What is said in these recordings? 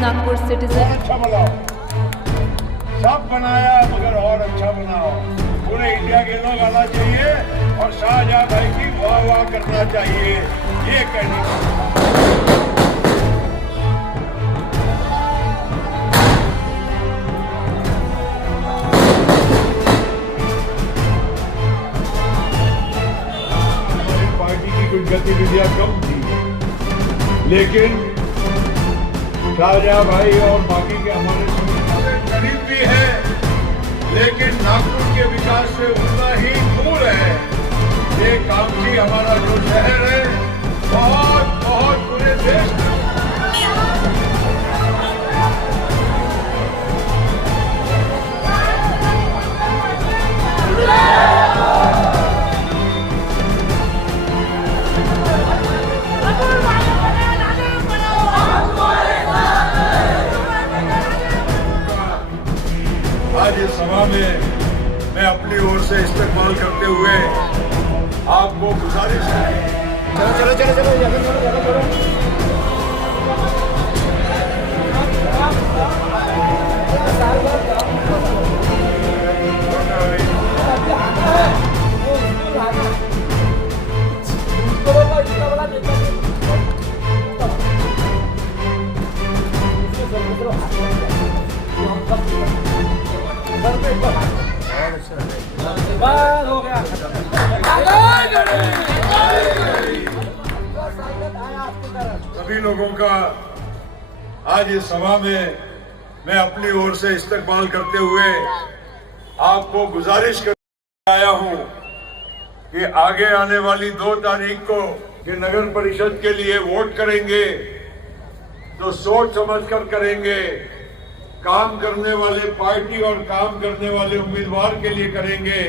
Nagpur citizen. अच्छा बनाओ, सब बनाया मगर और अच्छा बनाओ। पूरे इंडिया के लोग आना चाहिए और शाहजहां भाई की वाह वाह करना चाहिए, ये कहने पार्टी की कुछ गतिविधियां कम थी, लेकिन शाहजहां भाई और बाकी के हमारे करीब भी है, लेकिन नागपुर के विकास से उतना ही दूर है। ये कामठी हमारा जो शहर है, बहुत बहुत पूरे देश में आज इस सभा में मैं अपनी ओर से इस्तेमाल करते हुए आपको गुजारिश सभी लोगों का आज इस सभा में मैं अपनी ओर से इस्तेमाल करते हुए आपको गुजारिश कर आया हूं कि आगे आने वाली 2 तारीख को कि नगर परिषद के लिए वोट करेंगे तो सोच समझ कर करेंगे, काम करने वाले पार्टी और काम करने वाले उम्मीदवार के लिए करेंगे।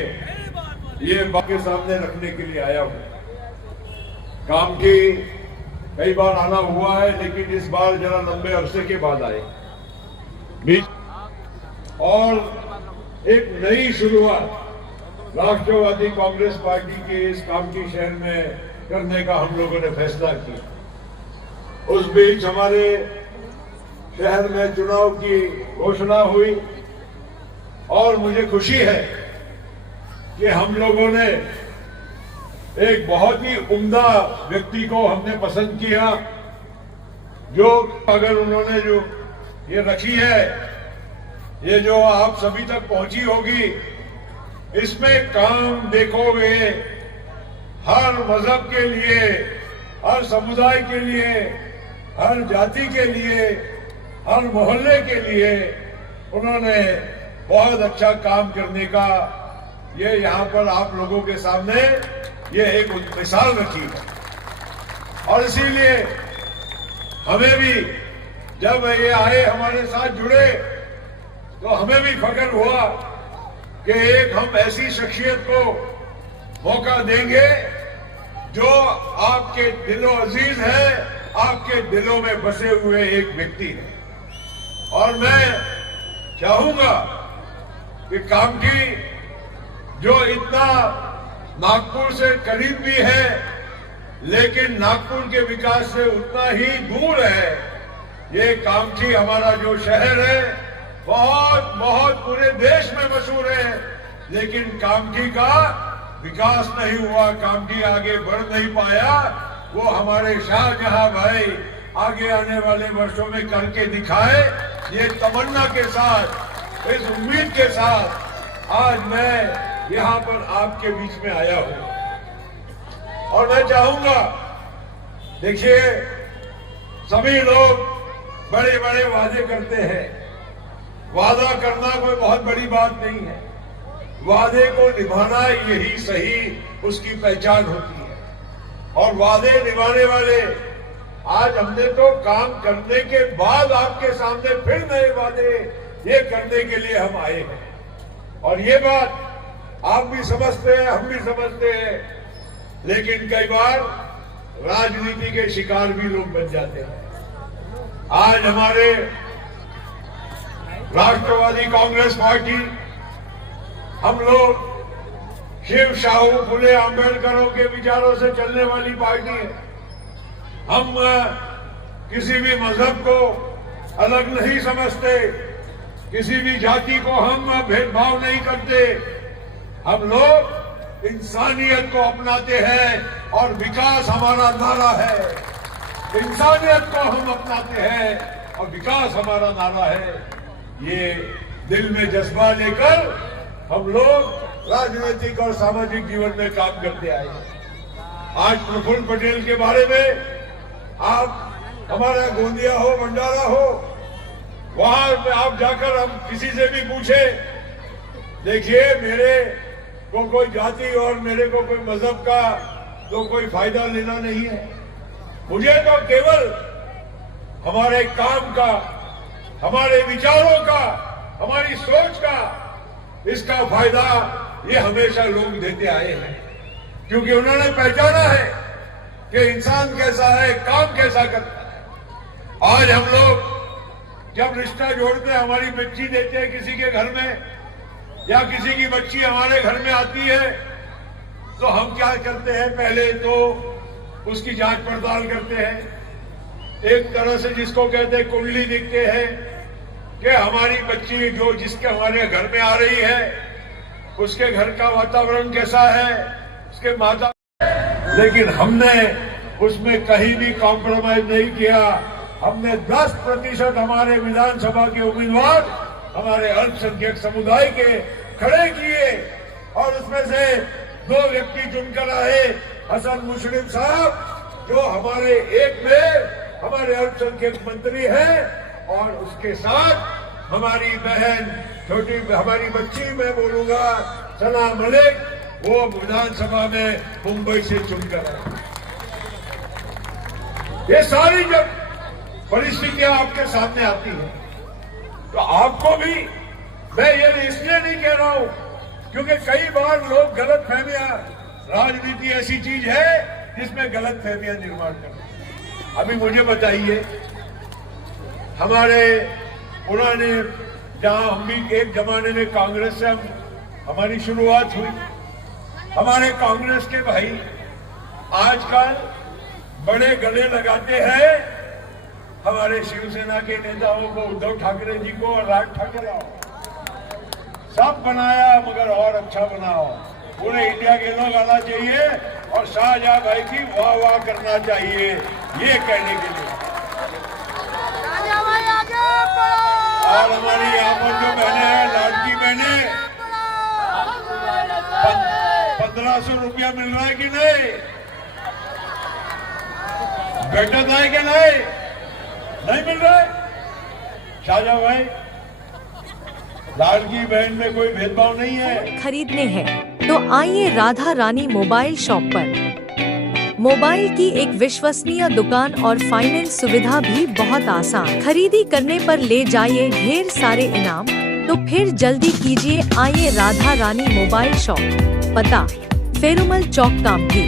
ये बात के सामने रखने के लिए आया हूं। काम की कई बार आना हुआ है, लेकिन इस बार जरा लंबे अरसे के बाद आए बीच और एक नई शुरुआत राष्ट्रवादी कांग्रेस पार्टी के इस कामठी शहर में करने का हम लोगों ने फैसला किया। उस बीच हमारे शहर में चुनाव की घोषणा हुई और मुझे खुशी है कि हम लोगों ने एक बहुत ही उम्दा व्यक्ति को हमने पसंद किया, जो अगर उन्होंने जो ये रखी है, ये जो आप सभी तक पहुंची होगी, इसमें काम देखोगे हर मजहब के लिए, हर समुदाय के लिए, हर जाति के लिए, हर मोहल्ले के लिए उन्होंने बहुत अच्छा काम करने का ये यहाँ पर आप लोगों के सामने ये एक मिसाल रखी है। और इसीलिए हमें भी जब ये आए हमारे साथ जुड़े तो हमें भी फख्र हुआ कि एक हम ऐसी शख्सियत को मौका देंगे जो आपके दिलो अजीज है, आपके दिलों में बसे हुए एक व्यक्ति है। और मैं चाहूंगा कि कामठी जो इतना नागपुर से करीब भी है, लेकिन नागपुर के विकास से उतना ही दूर है। ये कामठी हमारा जो शहर है बहुत बहुत पूरे देश में मशहूर है, लेकिन कामठी का विकास नहीं हुआ, कामठी आगे बढ़ नहीं पाया। वो हमारे शाहजहां भाई आगे आने वाले वर्षों में करके दिखाए। ये तमन्ना के साथ, इस उम्मीद के साथ आज मैं यहाँ पर आपके बीच में आया हूं। और मैं चाहूंगा, देखिए सभी लोग बड़े बड़े वादे करते हैं। वादा करना कोई बहुत बड़ी बात नहीं है, वादे को निभाना यही सही उसकी पहचान होती है। और वादे निभाने वाले आज हमने तो काम करने के बाद आपके सामने फिर नए वादे ये करने के लिए हम आए हैं। और ये बात आप भी समझते हैं, हम भी समझते हैं, लेकिन कई बार राजनीति के शिकार भी लोग बन जाते हैं। आज हमारे राष्ट्रवादी कांग्रेस पार्टी, हम लोग शिव शाहू फुले आंबेडकरों के विचारों से चलने वाली पार्टी है। हम किसी भी मजहब को अलग नहीं समझते, किसी भी जाति को हम भेदभाव नहीं करते। हम लोग इंसानियत को अपनाते हैं और विकास हमारा नारा है। इंसानियत को हम अपनाते हैं और विकास हमारा नारा है। ये दिल में जज्बा लेकर हम लोग राजनीतिक और सामाजिक जीवन में काम करते आए हैं। आज प्रफुल्ल पटेल के बारे में आप हमारा गोंदिया हो, भंडारा हो, वहां पे आप जाकर हम किसी से भी पूछे, देखिए मेरे को कोई जाति और मेरे को कोई मजहब का तो कोई फायदा लेना नहीं है। मुझे तो केवल हमारे काम का, हमारे विचारों का, हमारी सोच का, इसका फायदा ये हमेशा लोग देते आए हैं, क्योंकि उन्होंने पहचाना है कि इंसान कैसा है, काम कैसा करता है। आज हम लोग जब रिश्ता जोड़ते हैं, हमारी बच्ची देते हैं किसी के घर में, या किसी की बच्ची हमारे घर में आती है, तो हम क्या करते हैं, पहले तो उसकी जांच पड़ताल करते हैं। एक तरह से जिसको कहते हैं कुंडली देखते हैं कि हमारी बच्ची जो जिसके हमारे घर में आ रही है, उसके घर का वातावरण कैसा है, उसके माता। लेकिन हमने उसमें कहीं भी कॉम्प्रोमाइज नहीं किया। हमने 10% हमारे विधानसभा के उम्मीदवार हमारे अल्पसंख्यक समुदाय के खड़े किए, और उसमें से 2 व्यक्ति चुनकर आए। हसन मुशर्रफ साहब जो हमारे एक में हमारे अल्पसंख्यक मंत्री हैं, और उसके साथ हमारी बहन छोटी हमारी बच्ची, मैं बोलूंगा सना मलिक, वो विधानसभा में मुंबई से चुनकर आए। ये सारी जब परिस्थितियां आपके सामने आती हैं, तो आपको भी, मैं ये इसलिए नहीं कह रहा हूं क्योंकि कई बार लोग गलत फहमियां, राजनीति ऐसी चीज है जिसमें गलत फहमियां निर्माण करते हैं। अभी मुझे बताइए, हमारे पुराने, जहां हम भी एक जमाने में कांग्रेस से हमारी शुरुआत हुई, हमारे कांग्रेस के भाई आजकल बड़े गले लगाते हैं हमारे शिवसेना के नेताओं को, उद्धव ठाकरे जी को और राज ठाकरे को। सब बनाया मगर और अच्छा बनाओ, पूरे इंडिया के लोग आना चाहिए और शाहजहां भाई की वाह वाह करना चाहिए, ये कहने के लिए। और हमारी यहाँ पर जो बहनें हैं, लाडकी बहनें, 1500 रुपया मिल रहा है कि नहीं? बेटा है कि नहीं मिल रहा है? शाहजहां भाई, लाडकी बहन में कोई भेदभाव नहीं है। खरीदने हैं तो आइए राधा रानी मोबाइल शॉप पर। मोबाइल की एक विश्वसनीय दुकान और फाइनेंस सुविधा भी बहुत आसान। खरीदी करने पर ले जाइए ढेर सारे इनाम, तो फिर जल्दी कीजिए, आइए राधा रानी मोबाइल शॉप। पता फेरुमल चौक, कामठी।